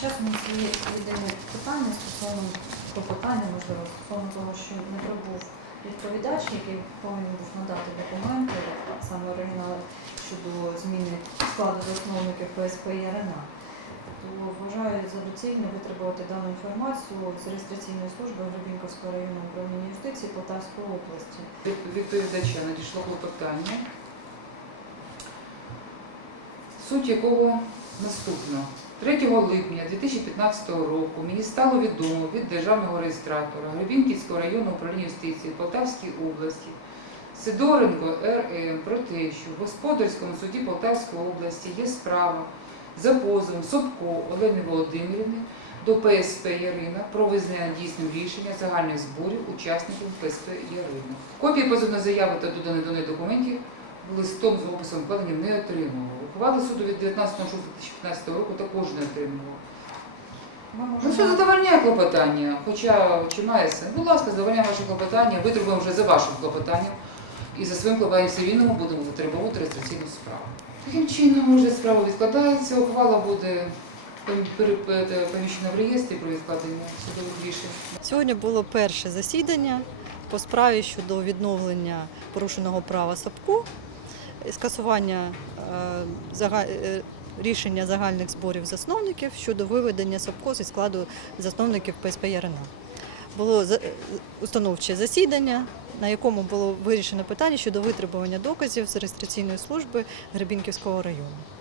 час у нас є єдине питання стосовно клопотання, можливо, стосовно того, що не прибув відповідач, який повинен був надати документи, саме оригінал щодо зміни складу засновників ПСП і РНА. То вважаю за доцільне витребувати дану інформацію з реєстраційної служби Гребінківського районного управління юстиції Полтавської області. Від відповідача надійшло клопотання, суть якого наступна. 3 липня 2015 року мені стало відомо від державного реєстратора Гребінківського районного управління юстиції Полтавської області Сидоренко РМ про те, що в господарському суді Полтавської області є справа за позовом Собко Олени Володимирівни до ПСП Ярина про визнання дійсним рішення загальних зборів учасників ПСП Ярина. Копії позовної заяви та доданих до неї документів листом з описом вкладення не отримував. Ухвали суду від 19.06.2015 року також не отримував. Ми Ну що задовольняє клопотання, хоча чи має сенс? Будь ласка, задовольняє ваше клопотання, витребуємо вже за вашим клопотанням і за своїм клопотанням все рівному будемо витребувати реєстраційну справу. Таким чином, розгляд справи відкладається, ухвала буде поміщена в реєстрі про відкладення судових рішень. Сьогодні було перше засідання по справі щодо відновлення порушеного права САПКУ, скасування е, е, рішення загальних зборів засновників щодо виведення СОПКО зі складу засновників ПСП ЯРНА. Було е, установче засідання, на якому було вирішено питання щодо витребування доказів з реєстраційної служби Гребінківського району.